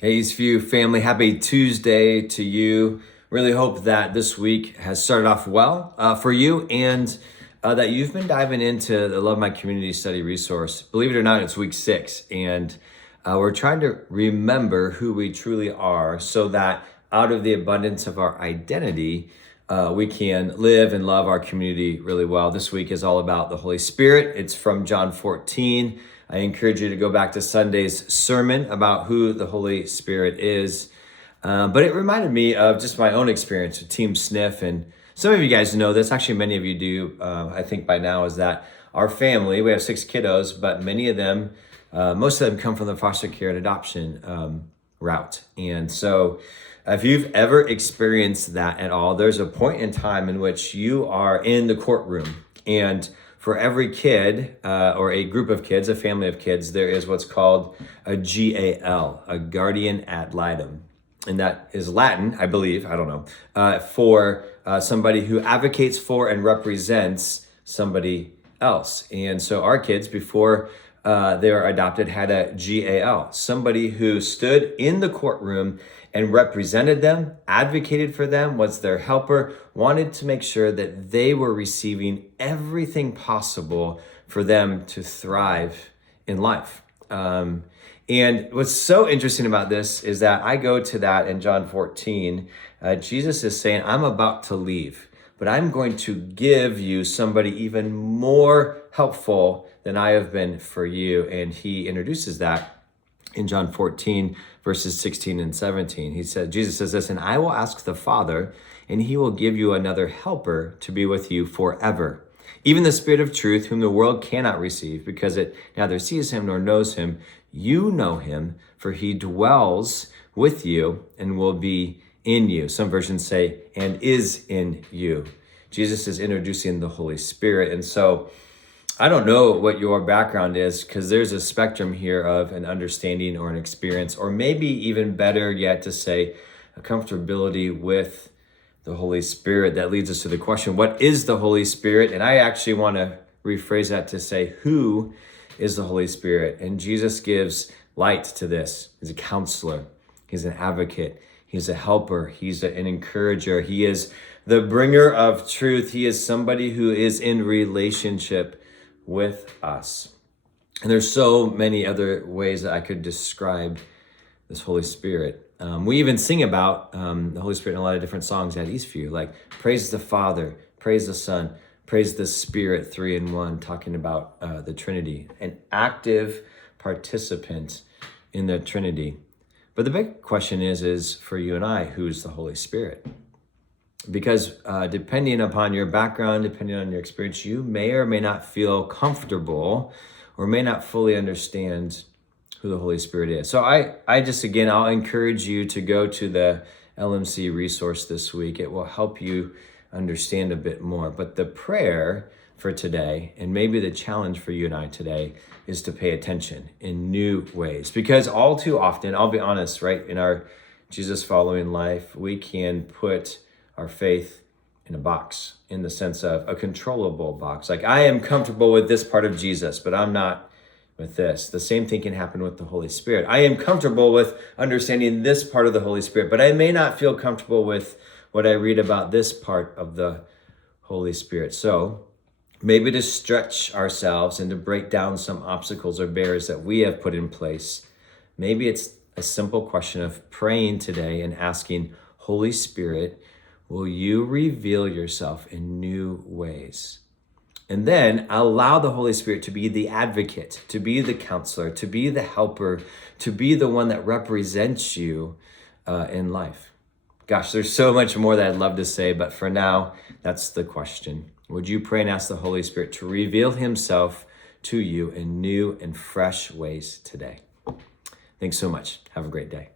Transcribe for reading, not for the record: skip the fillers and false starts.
Hey, Eastview family, happy Tuesday to you. Really hope that this week has started off well for you and that you've been diving into the Love My Community study resource. Believe it or not, it's week 6, and we're trying to remember who we truly are so that out of the abundance of our identity, we can live and love our community really well. This week is all about the Holy Spirit. It's from John 14. I encourage you to go back to Sunday's sermon about who the Holy Spirit is. But it reminded me of just my own experience with Team Sniff. And some of you guys know this, actually many of you do, I think by now, is that our family, we have 6 kiddos, but many of them, most of them come from the foster care and adoption route. And so if you've ever experienced that at all, there's a point in time in which you are in the courtroom, and for every kid or a group of kids, a family of kids, there is what's called a GAL, a guardian ad litem. And that is Latin, I believe, I don't know, for somebody who advocates for and represents somebody else. And so our kids, before they were adopted, had a GAL, somebody who stood in the courtroom and represented them, advocated for them, was their helper, wanted to make sure that they were receiving everything possible for them to thrive in life. And what's so interesting about this is that I go to that in John 14. Jesus is saying, I'm about to leave, but I'm going to give you somebody even more helpful than I have been for you. And he introduces that in John 14, verses 16 and 17. Jesus says this, and I will ask the Father, and he will give you another helper to be with you forever. Even the Spirit of truth, whom the world cannot receive, because it neither sees him nor knows him. You know him, for he dwells with you and will be in you. Some versions say, and is in you. Jesus is introducing the Holy Spirit. And so I don't know what your background is, because there's a spectrum here of an understanding or an experience, or maybe even better yet to say a comfortability with the Holy Spirit. That leads us to the question, what is the Holy Spirit? And I actually want to rephrase that to say, who is the Holy Spirit? And Jesus gives light to this. He's a counselor. He's an advocate. He's a helper. He's an encourager. He is the bringer of truth. He is somebody who is in relationship with us. And there's so many other ways that I could describe this Holy Spirit. We even sing about the Holy Spirit in a lot of different songs at Eastview, like praise the Father, praise the Son, praise the Spirit, 3 in 1, talking about the Trinity, an active participant in the Trinity. But the big question is for you and I, who's the Holy Spirit? Because depending upon your background, depending on your experience, you may or may not feel comfortable or may not fully understand who the Holy Spirit is. So I just, again, I'll encourage you to go to the LMC resource this week. It will help you understand a bit more. But the prayer for today, and maybe the challenge for you and I today, is to pay attention in new ways. Because all too often, I'll be honest, right, in our Jesus following life, we can put our faith in a box, in the sense of a controllable box. Like, I am comfortable with this part of Jesus, but I'm not with this. The same thing can happen with the Holy Spirit. I am comfortable with understanding this part of the Holy Spirit, but I may not feel comfortable with what I read about this part of the Holy Spirit. So maybe to stretch ourselves and to break down some obstacles or barriers that we have put in place, maybe it's a simple question of praying today and asking, Holy Spirit, will you reveal yourself in new ways? And then allow the Holy Spirit to be the advocate, to be the counselor, to be the helper, to be the one that represents you in life. Gosh, there's so much more that I'd love to say, but for now, that's the question. Would you pray and ask the Holy Spirit to reveal himself to you in new and fresh ways today? Thanks so much. Have a great day.